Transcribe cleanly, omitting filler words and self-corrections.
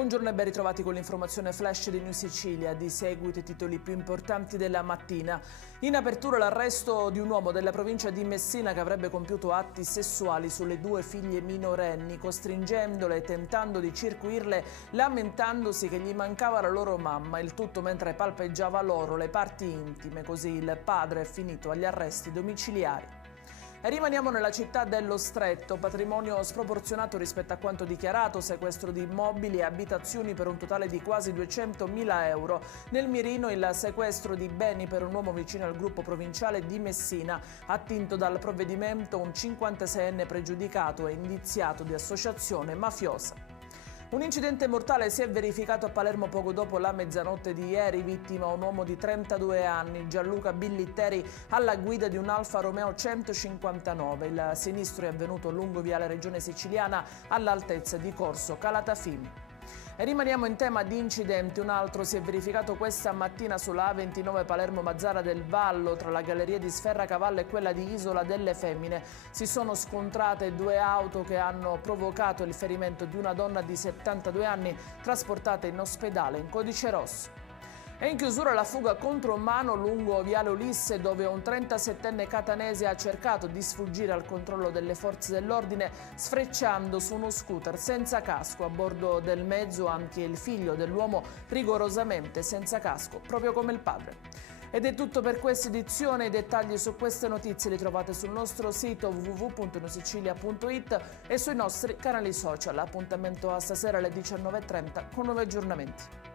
Buongiorno e ben ritrovati con l'informazione flash di New Sicilia. Di seguito i titoli più importanti della mattina. In apertura l'arresto di un uomo della provincia di Messina che avrebbe compiuto atti sessuali sulle due figlie minorenni, costringendole e tentando di circuirle, lamentandosi che gli mancava la loro mamma, il tutto mentre palpeggiava loro le parti intime. Così il padre è finito agli arresti domiciliari. E rimaniamo nella città dello Stretto, patrimonio sproporzionato rispetto a quanto dichiarato, sequestro di immobili e abitazioni per un totale di quasi 200.000 euro. Nel mirino il sequestro di beni per un uomo vicino al gruppo provinciale di Messina, attinto dal provvedimento un 56enne pregiudicato e indiziato di associazione mafiosa. Un incidente mortale si è verificato a Palermo poco dopo la mezzanotte di ieri, vittima un uomo di 32 anni, Gianluca Billitteri, alla guida di un Alfa Romeo 159. Il sinistro è avvenuto lungo viale Regione Siciliana all'altezza di Corso Calatafimi. E rimaniamo in tema di incidenti. Un altro si è verificato questa mattina sulla A29 Palermo-Mazzara del Vallo, tra la galleria di Sferracavallo e quella di Isola delle Femmine. Si sono scontrate due auto che hanno provocato il ferimento di una donna di 72 anni trasportata in ospedale in codice rosso. E in chiusura la fuga contro mano lungo viale Ulisse, dove un 37enne catanese ha cercato di sfuggire al controllo delle forze dell'ordine sfrecciando su uno scooter senza casco. A bordo del mezzo anche il figlio dell'uomo, rigorosamente senza casco, proprio come il padre. Ed è tutto per questa edizione. I dettagli su queste notizie li trovate sul nostro sito www.newsicilia.it e sui nostri canali social. Appuntamento a stasera alle 19:30 con nuovi aggiornamenti.